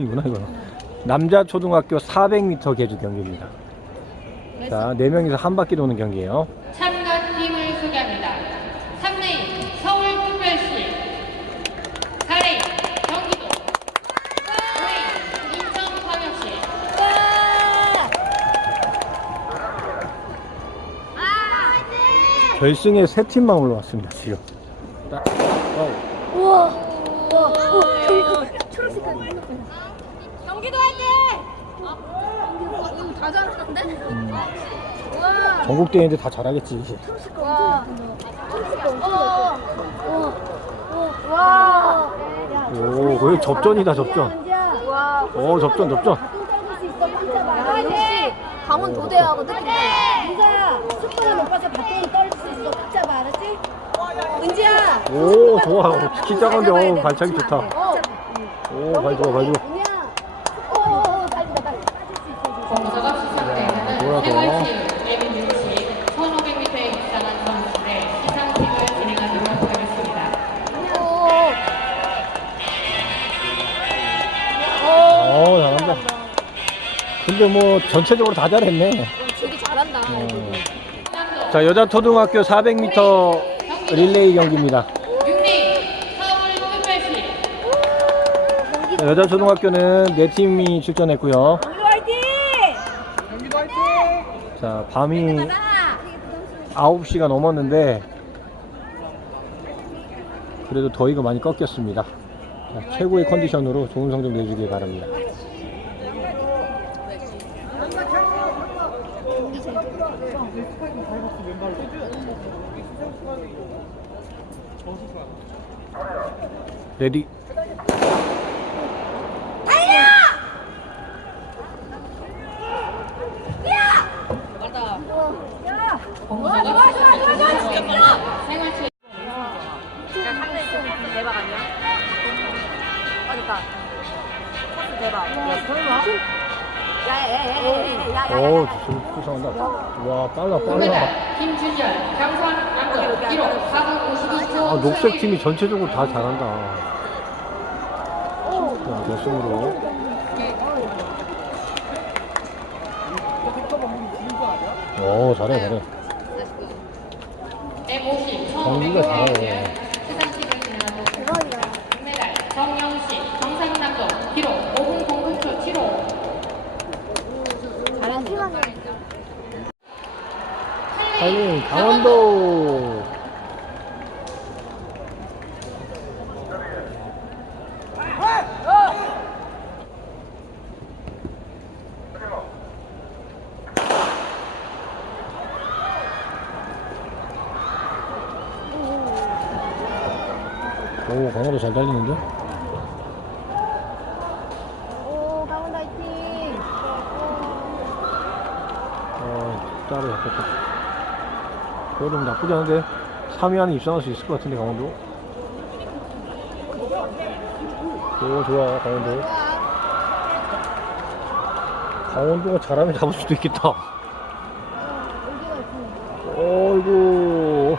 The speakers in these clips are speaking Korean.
이구나 이거. 남자 초등학교 400m 계주 경기입니다. 자, 네 명이서 한 바퀴 도는 경기예요. 참가팀을 소개합니다. 3레인 서울특별시 4레인 경기도 5레인 인천광역시 결승에 세 팀만 올라왔습니다, 지금. 자, 어, 우와. 우와. 우와. 초록색 경기도 화이팅! 이거 다 잘하는데? 우와. 전국 대회인데 다 잘하겠지. 와. 와. 와. 오, 거의 접전이다, 접전. 와. 오, 접전, 접전. 역시 강원 도대하고 느낌 달라. 은자야, 숫돌이 높아서 바통이 떨릴 수 있어. 딱 잡아, 알았지? 은지야. 오, 좋아. 키 작은데, 어, 발차기 좋다. 어. 오, 발 좋아, 발 좋아. 근데 뭐, 전체적으로 다 잘했네. 되게 잘한다. 자, 여자 초등학교 400m 릴레이 경기입니다. 6레인 서울특별시 자, 여자 초등학교는 네 팀이 출전했고요. 자, 밤이 가자. 9시가 넘었는데 그래도 더위가 많이 꺾였습니다. 자, 최고의 컨디션으로 좋은 성적 내주길 바랍니다. 레디 대박 아니야? 그러니까 설마? 오, 저 수상한다. 와, 빨라, 빨라. 김준열 경상남도 1호 4분 52초. 아, 녹색 팀이 전체적으로 다 잘한다. 자, 결승으로. 오, 잘해, 잘해. 150 경기가 잘하네. 시상식을 진행하도록 금메달 정영식 경상남도 1호 5분 09초 7호 달린 강원도. 오, 강원도 잘 달리는데? 오 강원 화이팅. 어, 따로 잡혔다. 그래도 나쁘지 않은데 3위 안에 입상할 수 있을 것 같은데 강원도. 오 좋아 강원도. 강원도가 잘하면 잡을 수도 있겠다. 어이구.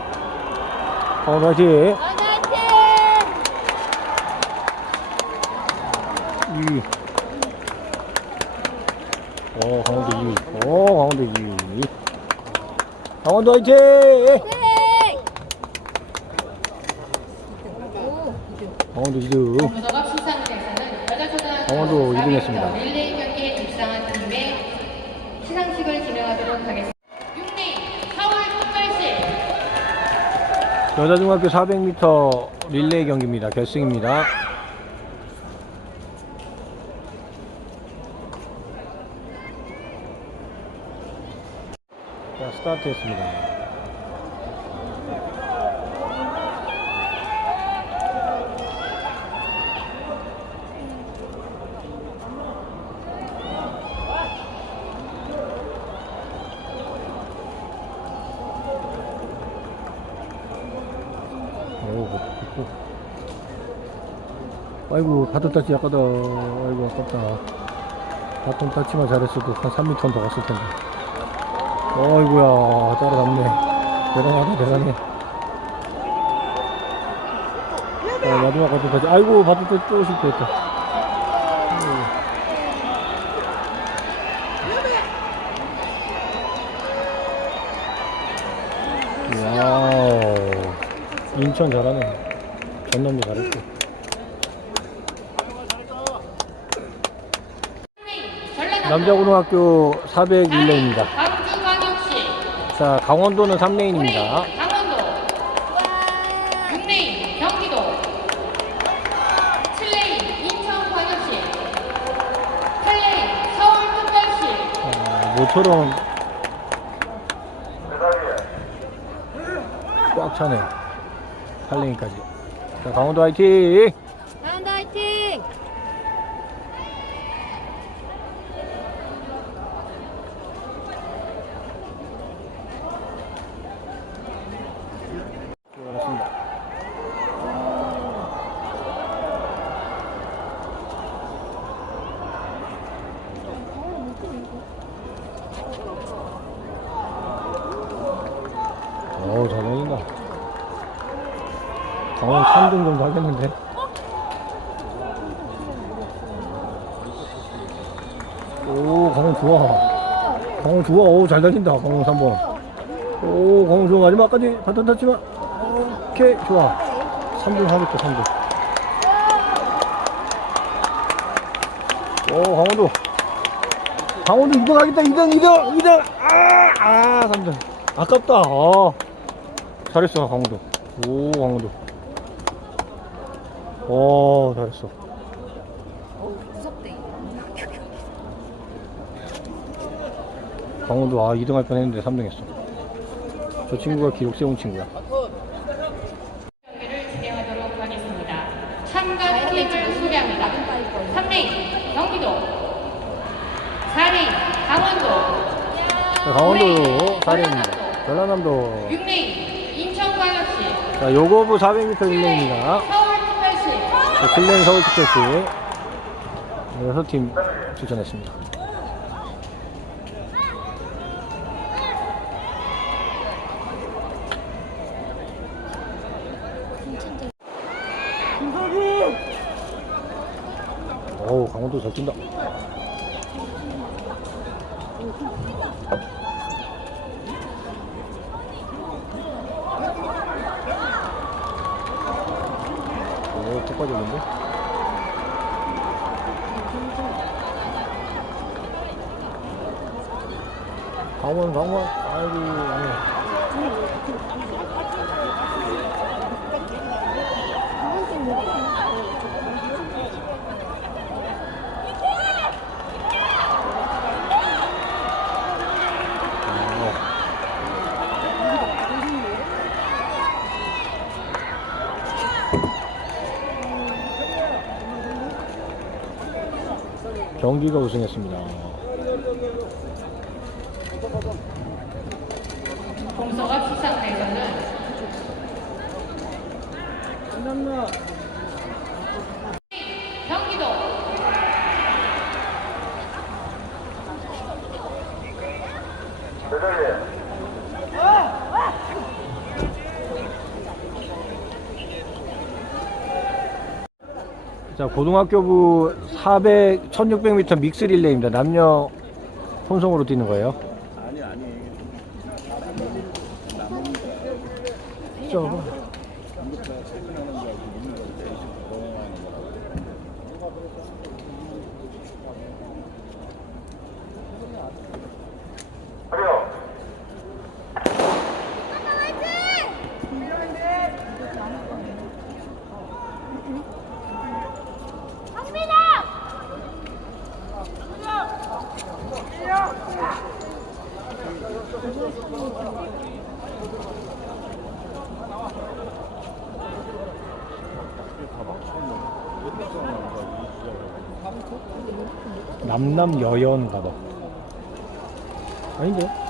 강원도 화이팅. 강원 화이팅. 이. 어 강원도 2위. 어 강원도 2위. 강원도 화이팅. 강원도 2등. 공서가 시상대회에서는 여자초등학교 강원도 2등 400m 했습니다. 릴레이 경기에 입상한 팀의 시상식을 진행하도록 하겠습니다. 6레인 서울 특별시 여자중학교 400m 릴레이 경기입니다. 결승입니다. 자, 스타트 했습니다. 오, 오. 아이고, 바톤 타치 아까다. 아이고, 아깝다. 바톤 타치만 잘했어도 한 3m 더 갔을 텐데. 어이구야 따라갔네. 대단하다 대단해. 자, 마지막 바둑까지 아이고 바둑 때또 실패했다. 어. 와우 인천 잘하네. 전남도 잘했고. 남자고등학교 401호입니다. 자, 강원도는 3레인입니다. 올해 강원도 6레인 경기도 7레인 인천광역시 8레인 서울특별시 어, 모처럼 꽉 차네. 8레인까지. 자, 강원도 화이팅! 강원도 화이팅! 수고하셨습니다. 어우, 잘 달린다. 강원 3등 정도 하겠는데? 오, 강원 좋아. 강원 좋아. 오, 잘 달린다. 강원 3번. 오, 강원 좋아. 마지막까지 바톤 탔지만. 오케이, 좋아. 3등 하겠다, 3등. 오, 강원도. 강원도 2등 하겠다, 2등, 2등, 2등. 아, 아, 3등. 아깝다. 아. 잘했어, 강원도. 오, 강원도. 오, 잘했어. 무섭대. 강원도 아 2등 할 뻔했는데 3등 했어. 저 친구가 기록 세운 친구야. 경기를 진행하도록 하겠습니다. 참가 팀을 소개합니다. 3레인 경기도 4레인 강원도 자, 강원도 4레인입니다. 전라남도. 6레인 인천광역시 자, 요거부 400m 1레입니다. 서울특별시 클랜 서울 특별시. 6팀 추천했습니다. 어우, 강원도 잘 뛴다. 오, 턱 빠졌는데? 강원, 강원. 아이고, 아니. 경기가 우승했습니다. 동서가 수상대회는 자, 고등학교부 400, 1600m 믹스 릴레이입니다. 남녀 혼성으로 뛰는 거예요. 아니, 아니. 저 남남 여연가 봐. 아닌데?